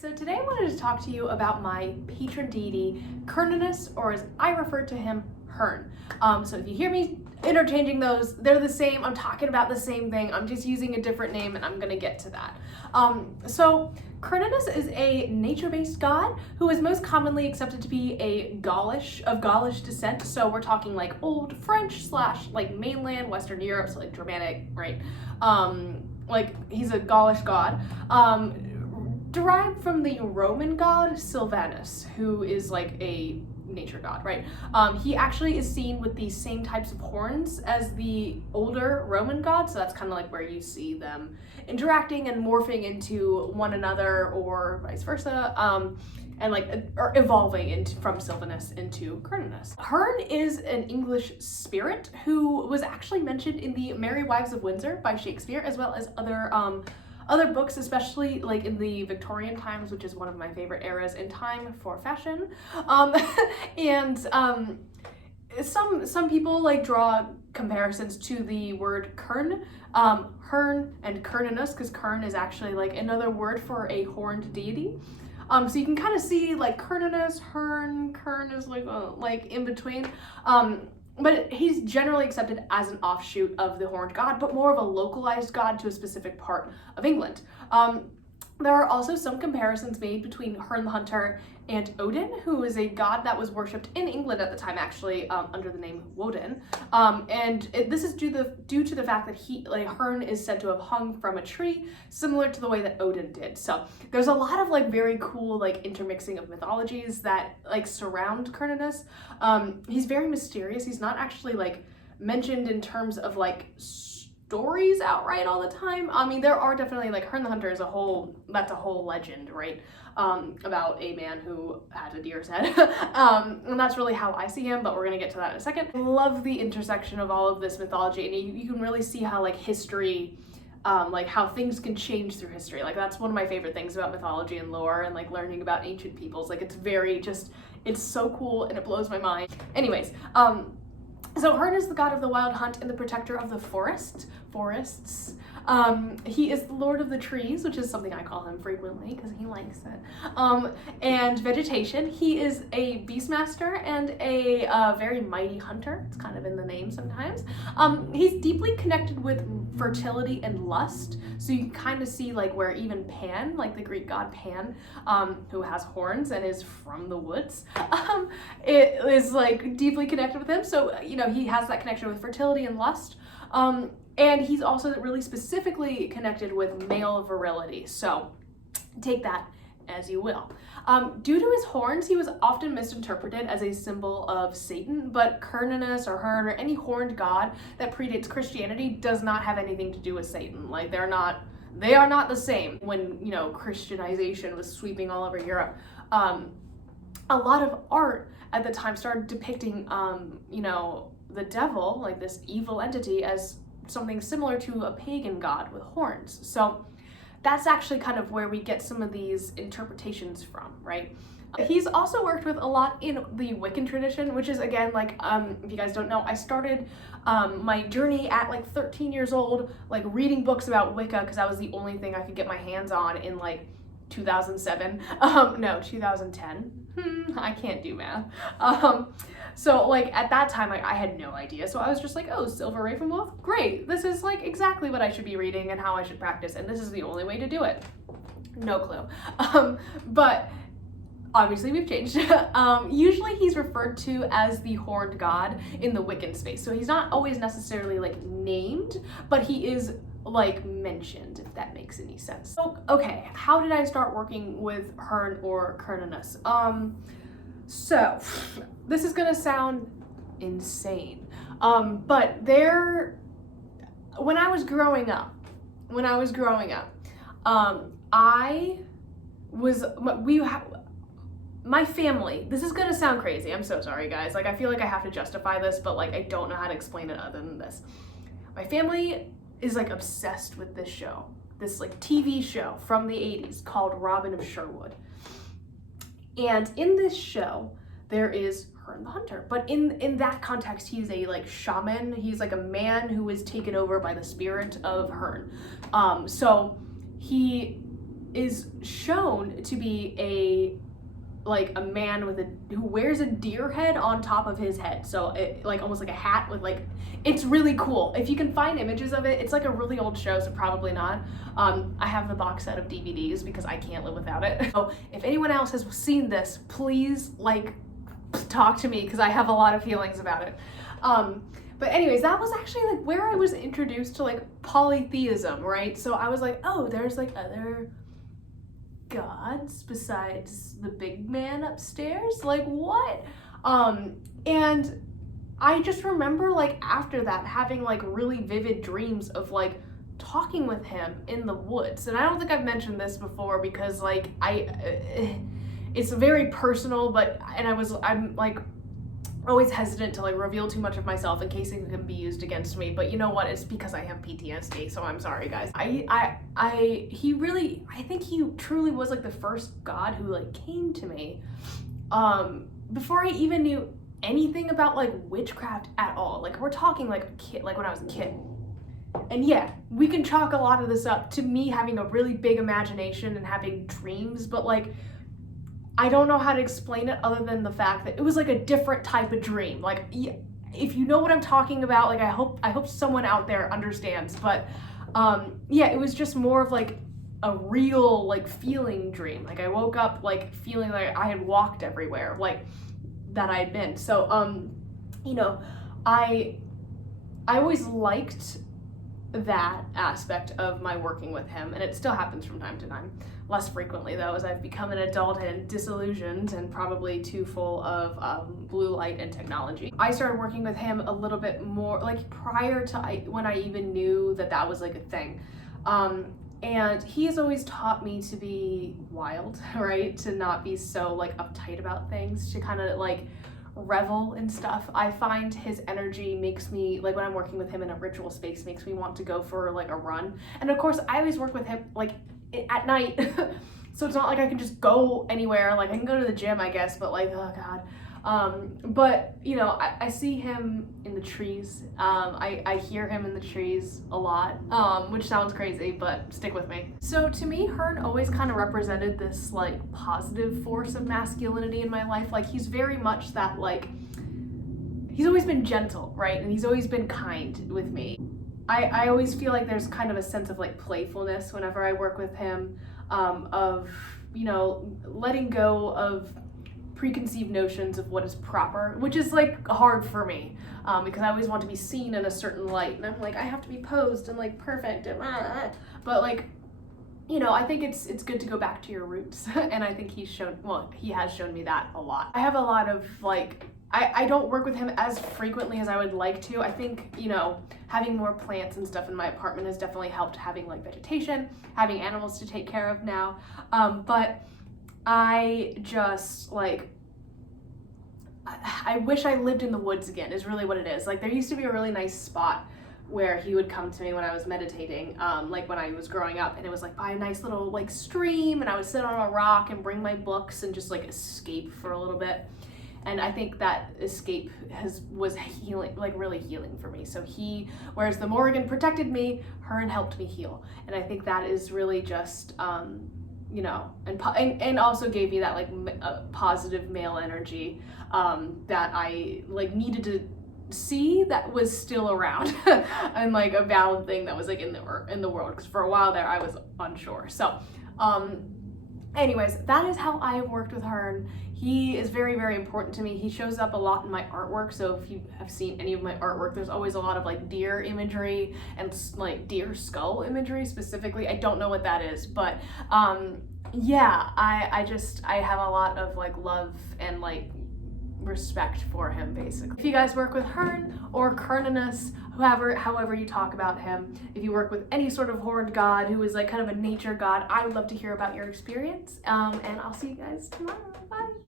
So today I wanted to talk to you about my patron deity, Cernunnos, or as I refer to him, Herne. So if you hear me interchanging those, they're the same. I'm talking about the same thing. I'm just using a different name, and I'm gonna get to that. So Cernunnos is a nature-based god who is most commonly accepted to be of Gaulish descent. So we're talking like old French / like mainland Western Europe, so like Germanic, right? Like he's a Gaulish god. Derived from the Roman god Silvanus, who is like a nature god, right? He actually is seen with the same types of horns as the older Roman god, so that's kind of like where you see them interacting and morphing into one another, or vice versa, and or evolving from Silvanus into Cernunnos. Herne is an English spirit who was actually mentioned in the Merry Wives of Windsor by Shakespeare, as well as other books, especially like in the Victorian times, which is one of my favorite eras in time for fashion. Some people like draw comparisons to the word kern, Herne and Cernunnos, because kern is actually like another word for a horned deity. So you can kind of see like Cernunnos, Kern is like in between. But he's generally accepted as an offshoot of the horned god, but more of a localized god to a specific part of England. There are also some comparisons made between Herne the Hunter and Odin, who is a god that was worshipped in England at the time, actually under the name Woden. This is due to the fact that Herne is said to have hung from a tree, similar to the way that Odin did. So there's a lot of like very cool like intermixing of mythologies that like surround Cernunnos. He's very mysterious. He's not actually like mentioned in terms of like stories outright all the time. I mean, there are definitely like Herne the Hunter is that's a whole legend, right? About a man who had a deer's head. And that's really how I see him, but we're gonna get to that in a second. I love the intersection of all of this mythology, and you can really see how like history, like how things can change through history. Like that's one of my favorite things about mythology and lore, and like learning about ancient peoples. Like it's so cool and it blows my mind. Anyways, so Herne is the god of the wild hunt and the protector of the forests. He is the lord of the trees, which is something I call him frequently because he likes it. And vegetation. He is a beastmaster and a very mighty hunter. It's kind of in the name sometimes. He's deeply connected with fertility and lust. So you can kind of see like where even Pan, like the Greek god Pan, who has horns and is from the woods, it is like deeply connected with him. So, you know, he has that connection with fertility and lust. And he's also really specifically connected with male virility. So take that as you will. Due to his horns, he was often misinterpreted as a symbol of Satan, but Cernunnos or Herne or any horned god that predates Christianity does not have anything to do with Satan. Like they are not the same. When, you know, Christianization was sweeping all over Europe, a lot of art at the time started depicting, you know, the devil, like this evil entity, as something similar to a pagan god with horns. So that's actually kind of where we get some of these interpretations from, right? He's also worked with a lot in the Wiccan tradition, which is, again, like, if you guys don't know, I started my journey at like 13 years old, like reading books about Wicca, because that was the only thing I could get my hands on in like 2007, no, 2010. I can't do math. So like at that time, I had no idea. So I was just like, oh, Silver Ravenwolf, great. This is like exactly what I should be reading and how I should practice. And this is the only way to do it. No clue. But obviously we've changed. Usually he's referred to as the horned god in the Wiccan space. So he's not always necessarily like named, but he is like mentioned, if that makes any sense. So, okay, how did I start working with Herne or Cernunnos? So this is gonna sound insane, but when I was growing up, my family, this is gonna sound crazy, I'm so sorry guys, like I feel like I have to justify this, but like I don't know how to explain it other than this. My family is like obsessed with this show, this like TV show from the 80s called Robin of Sherwood. And in this show, there is Herne the Hunter, but in that context, he's a like shaman. He's like a man who is taken over by the spirit of Herne. So he is shown to be a man who wears a deer head on top of his head, so it, like almost like a hat with like, it's really cool. If you can find images of it, it's like a really old show, so probably not. I have the box set of DVDs because I can't live without it. So if anyone else has seen this, please like talk to me because I have a lot of feelings about it. But anyways, that was actually like where I was introduced to like polytheism, right? So I was like, oh, there's like other gods besides the big man upstairs? Like what? And I just remember like after that having like really vivid dreams of like talking with him in the woods. And I don't think I've mentioned this before because like it's very personal, but I'm like always hesitant to like reveal too much of myself in case it can be used against me. But you know what? It's because I have PTSD, so I'm sorry, guys. I think he truly was like the first god who like came to me before I even knew anything about like witchcraft at all. Like we're talking like a kid, like when I was a kid. And yeah, we can chalk a lot of this up to me having a really big imagination and having dreams, but like I don't know how to explain it other than the fact that it was like a different type of dream. Like, if you know what I'm talking about, like I hope someone out there understands. But yeah, it was just more of like a real like feeling dream. Like I woke up like feeling like I had walked everywhere, like that I had been. So you know, I always liked that aspect of my working with him, and it still happens from time to time. Less frequently though, as I've become an adult and disillusioned and probably too full of blue light and technology. I started working with him a little bit more like prior to when I even knew that was like a thing. And he has always taught me to be wild, right? To not be so like uptight about things, to kind of like revel in stuff. I find his energy makes me, like when I'm working with him in a ritual space, makes me want to go for like a run. And of course I always work with him like at night so it's not like I can just go anywhere. Like I can go to the gym, I guess, but like, oh god. But you know, I see him in the trees. I hear him in the trees a lot, which sounds crazy, but stick with me. So to me, Herne always kind of represented this like positive force of masculinity in my life. Like he's very much that, like, he's always been gentle, right? And he's always been kind with me. I always feel like there's kind of a sense of like playfulness whenever I work with him, of, you know, letting go of preconceived notions of what is proper, which is like hard for me, because I always want to be seen in a certain light, and I'm like, I have to be posed and like perfect and but like, you know, I think it's good to go back to your roots and I think he has shown me that a lot. I have a lot of like, I don't work with him as frequently as I would like to. I think, you know, having more plants and stuff in my apartment has definitely helped, having like vegetation, having animals to take care of now, but I just like, I wish I lived in the woods again is really what it is. Like there used to be a really nice spot where he would come to me when I was meditating, like when I was growing up, and it was like by a nice little like stream, and I would sit on a rock and bring my books and just like escape for a little bit. And I think that escape was healing, like really healing for me. So whereas the Morrigan protected me, Herne helped me heal. And I think that is really just, you know, and also gave me that like positive male energy that I like needed to see that was still around and like a valid thing that was like in the world, because for a while there I was unsure. So anyways, that is how I have worked with Herne. He is very, very important to me. He shows up a lot in my artwork. So if you have seen any of my artwork, there's always a lot of like deer imagery and like deer skull imagery specifically. I don't know what that is, but yeah, I have a lot of like love and like respect for him, basically. If you guys work with Herne or Cernunnos, however you talk about him, if you work with any sort of horned god who is like kind of a nature god, I would love to hear about your experience, and I'll see you guys tomorrow. Bye.